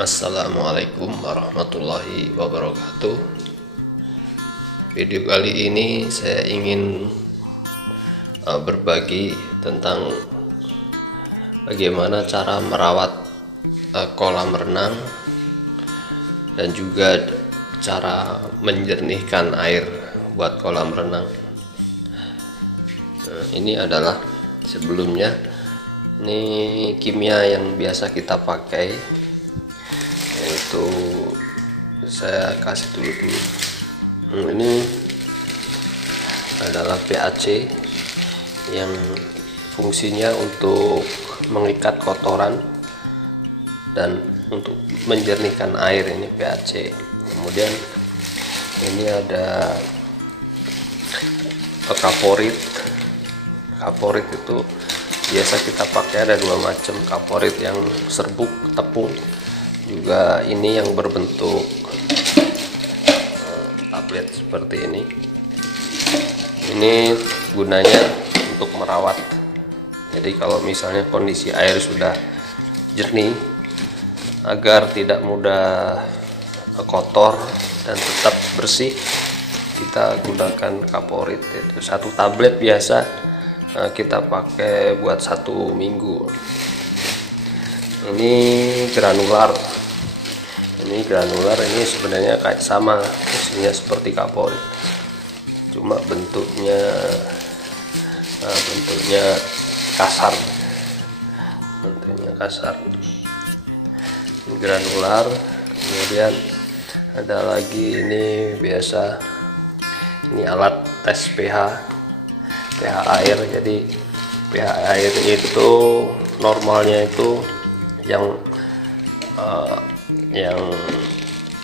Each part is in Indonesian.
Assalamualaikum warahmatullahi wabarakatuh. Video kali ini saya ingin berbagi tentang bagaimana cara merawat kolam renang dan juga cara menjernihkan air buat kolam renang. Ini adalah sebelumnya, ini kimia yang biasa kita pakai, yaitu saya kasih dulu. Ini adalah PAC yang fungsinya untuk mengikat kotoran dan untuk menjernihkan air. Ini PAC. Kemudian ini ada kaporit. Kaporit itu biasa kita pakai, ada dua macam, kaporit yang serbuk tepung, juga ini yang berbentuk tablet seperti ini. Ini gunanya untuk merawat. Jadi kalau misalnya kondisi air sudah jernih, agar tidak mudah kotor dan tetap bersih, kita gunakan kaporit. Itu satu tablet biasa kita pakai buat 1 minggu. Ini granular. Ini granular, ini sebenarnya kayak sama, fungsinya seperti kaporit, cuma bentuknya kasar. Ini granular. Kemudian ada lagi, ini biasa, ini alat tes pH air. Jadi pH air itu normalnya itu yang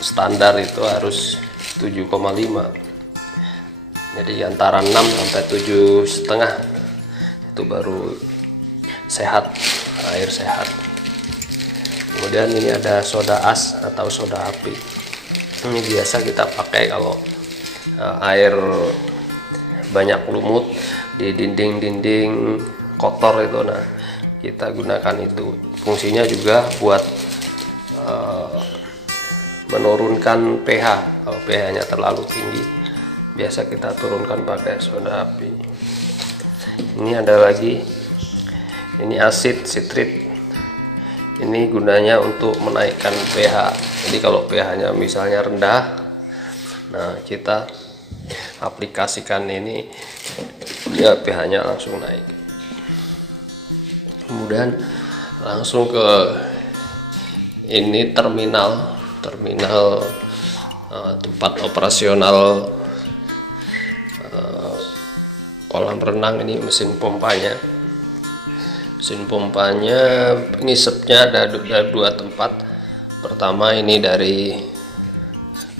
standar itu harus 7,5. Jadi antara 6 sampai 7,5 itu baru sehat, air sehat. Kemudian ini ada soda as atau soda api. Ini biasa kita pakai kalau air banyak lumut di dinding-dinding kotor itu. Nah, kita gunakan itu. Fungsinya juga buat menurunkan pH. Kalau pH-nya terlalu tinggi, biasa kita turunkan pakai soda api. Ini ada lagi, ini asid sitrit. Ini gunanya untuk menaikkan pH. Jadi kalau pH-nya misalnya rendah, nah kita aplikasikan ini, ya pH-nya langsung naik. Kemudian langsung ke ini terminal tempat operasional kolam renang. Ini mesin pompanya ngisepnya ada dua tempat. Pertama ini dari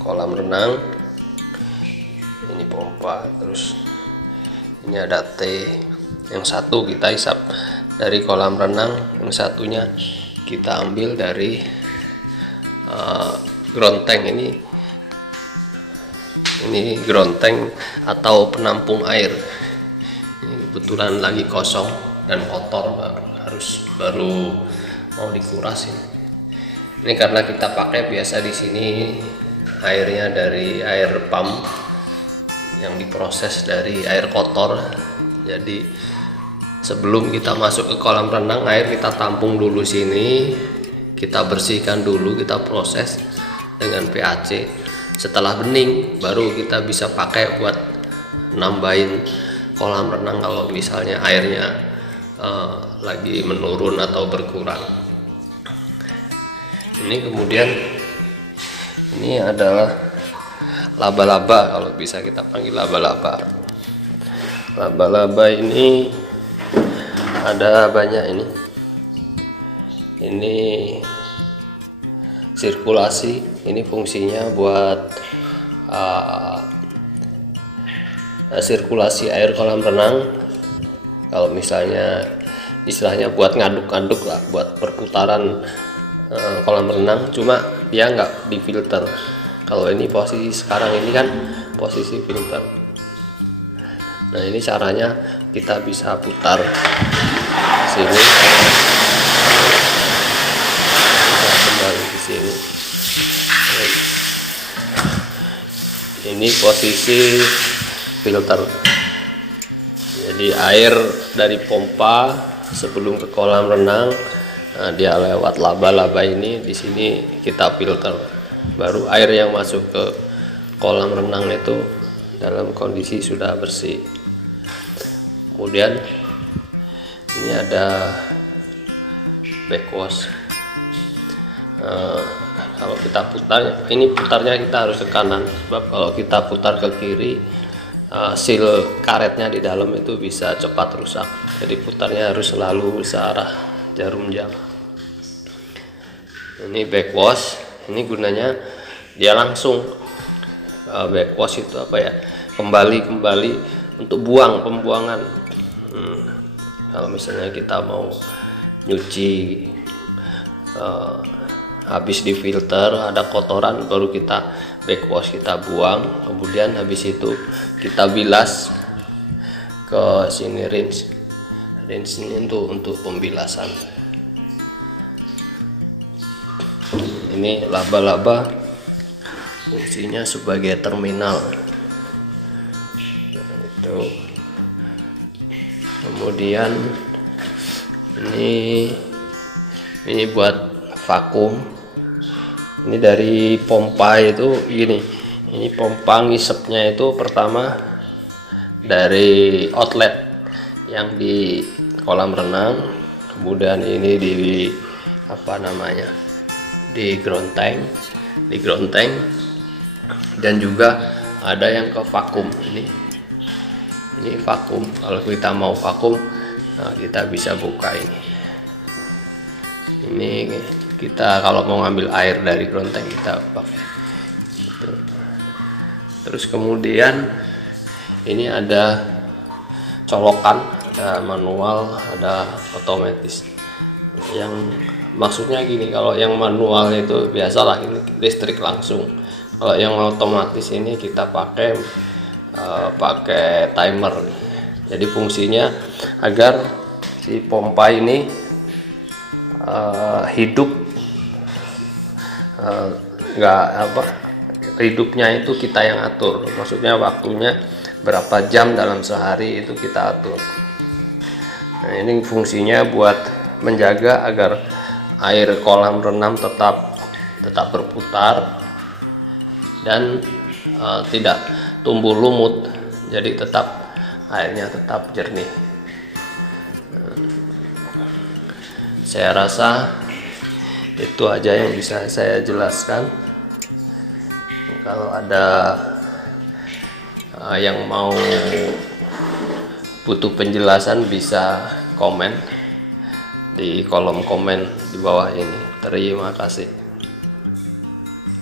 kolam renang, ini pompa, terus ini ada T. Yang satu kita hisap dari kolam renang, yang satunya kita ambil dari ground tank. Ini ground tank atau penampung air. Ini kebetulan lagi kosong dan kotor, baru mau dikuras ini. Ini karena kita pakai biasa di sini airnya dari air pump yang diproses dari air kotor. Jadi sebelum kita masuk ke kolam renang, air kita tampung dulu sini, kita bersihkan dulu, kita proses dengan PAC. Setelah bening baru kita bisa pakai buat nambahin kolam renang kalau misalnya airnya lagi menurun atau berkurang. Ini kemudian ini adalah laba-laba, kalau bisa kita panggil laba-laba. Laba-laba ini ada banyak. Ini sirkulasi. Ini fungsinya buat sirkulasi air kolam renang. Kalau misalnya istilahnya buat ngaduk-ngaduk lah, buat perputaran kolam renang, cuma dia nggak difilter. Kalau ini posisi sekarang ini kan posisi filter. Nah, ini caranya, kita bisa putar sini, bisa kembali ke sini. Ini posisi filter. Jadi air dari pompa sebelum ke kolam renang, nah, dia lewat laba-laba ini, di sini kita filter. Baru air yang masuk ke kolam renang itu dalam kondisi sudah bersih. Kemudian ini ada backwash. Kalau kita putar, ini putarnya kita harus ke kanan, sebab kalau kita putar ke kiri, seal karetnya di dalam itu bisa cepat rusak. Jadi putarnya harus selalu searah jarum jam. Ini backwash, ini gunanya dia langsung backwash itu apa ya, kembali untuk pembuangan. Kalau misalnya kita mau nyuci, habis di filter ada kotoran, baru kita backwash, kita buang, kemudian habis itu kita bilas ke sini, rinse ini untuk pembilasan. Ini laba-laba fungsinya sebagai terminal. Nah, itu. Kemudian ini buat vakum. Ini dari pompa itu gini. Ini pompa ngisepnya itu pertama dari outlet yang di kolam renang, kemudian ini di di ground tank, dan juga ada yang ke vakum. Ini vakum. Kalau kita mau vakum, nah, kita bisa buka ini kita kalau mau ngambil air dari ground tank kita pakai gitu. Terus kemudian ini ada colokan, ada manual, ada otomatis. Yang maksudnya gini, kalau yang manual itu biasalah, ini listrik langsung. Kalau yang otomatis ini kita pakai timer. Jadi fungsinya agar si pompa ini hidup, hidupnya itu kita yang atur. Maksudnya waktunya berapa jam dalam sehari itu kita atur. Nah, ini fungsinya buat menjaga agar air kolam renang tetap berputar dan tidak tumbuh lumut, jadi airnya tetap jernih. Saya rasa itu aja yang bisa saya jelaskan. Kalau ada yang mau butuh penjelasan bisa komen di kolom komen di bawah ini. Terima kasih.